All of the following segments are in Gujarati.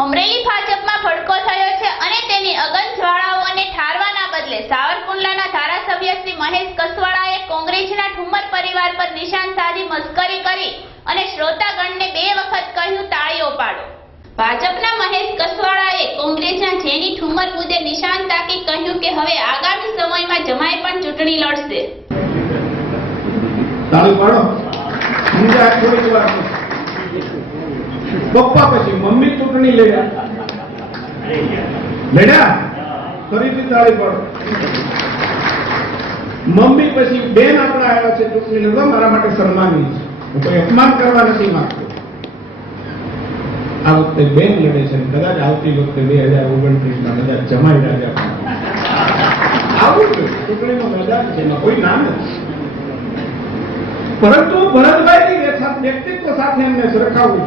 અમરેલી ભાજપમાં ભડકો થયો છે અને તેની અગન જ્વાળાઓને ઠારવાના બદલે સાવરકુંડલાના ધારાસભ્ય શ્રી મહેશ કસવાળાએ કોંગ્રેસના ઠુમર પરિવાર પર નિશાન સાધી મસ્કરી કરી અને શ્રોતાગણને બે વખત કહ્યું, તાળીઓ પાડો. ભાજપના મહેશ કસવાળાએ કોંગ્રેસના જેની ઠુમર મુદ્દે નિશાન તાકી કહ્યું કે, હવે આગામી સમયમાં જમાઈ પણ ચૂંટણી લડશે. તાળી પાડો. પપ્પા પછી મમ્મી ચૂંટણી લડ્યા લડ્યા ફરીથી તાળી પડો. મમ્મી પછી બેન આપણા આવ્યા છે ચૂંટણી લડવા, મારા માટે સન્માનની છે. હું કોઈ અપમાન કરવા નથી માંગતો. આ વખતે બેન લડે છે કદાચ આવતી વખતે બે હજાર ઓગણત્રીસ ના કદાચ જમાઈ રાજા આવું છે ચૂંટણીનો મેદાન છે, એમાં કોઈ ના નથી. પરંતુ ભરતભાઈની વ્યક્તિત્વ સાથે એમને સરખાવું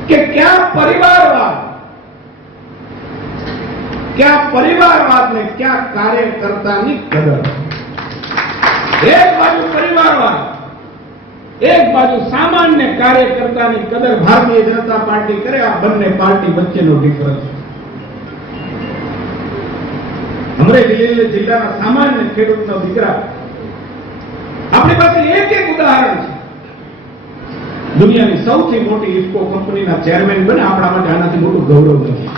છું કે ક્યાં પરિવારવાદ ક્યાં પરિવારવાદ ને ક્યાં કાર્યકર્તાની કદર એક બાજુ પરિવારવાદ એક બાજુ સામાન્ય કાર્યકર્તાની કદર ભારતીય જનતા પાર્ટી કરે આ બંને પાર્ટી વચ્ચેનો ડિફરન્સ અમરેલી જિલ્લાના સામાન્ય ખેડૂતનો દીકરા આપણી પાસે એક એક ઉદાહરણ છે દુનિયાની સૌથી મોટી ઇફકો કંપનીના ચેરમેન બને આપણા માટે આનાથી મોટું ગૌરવ નથી.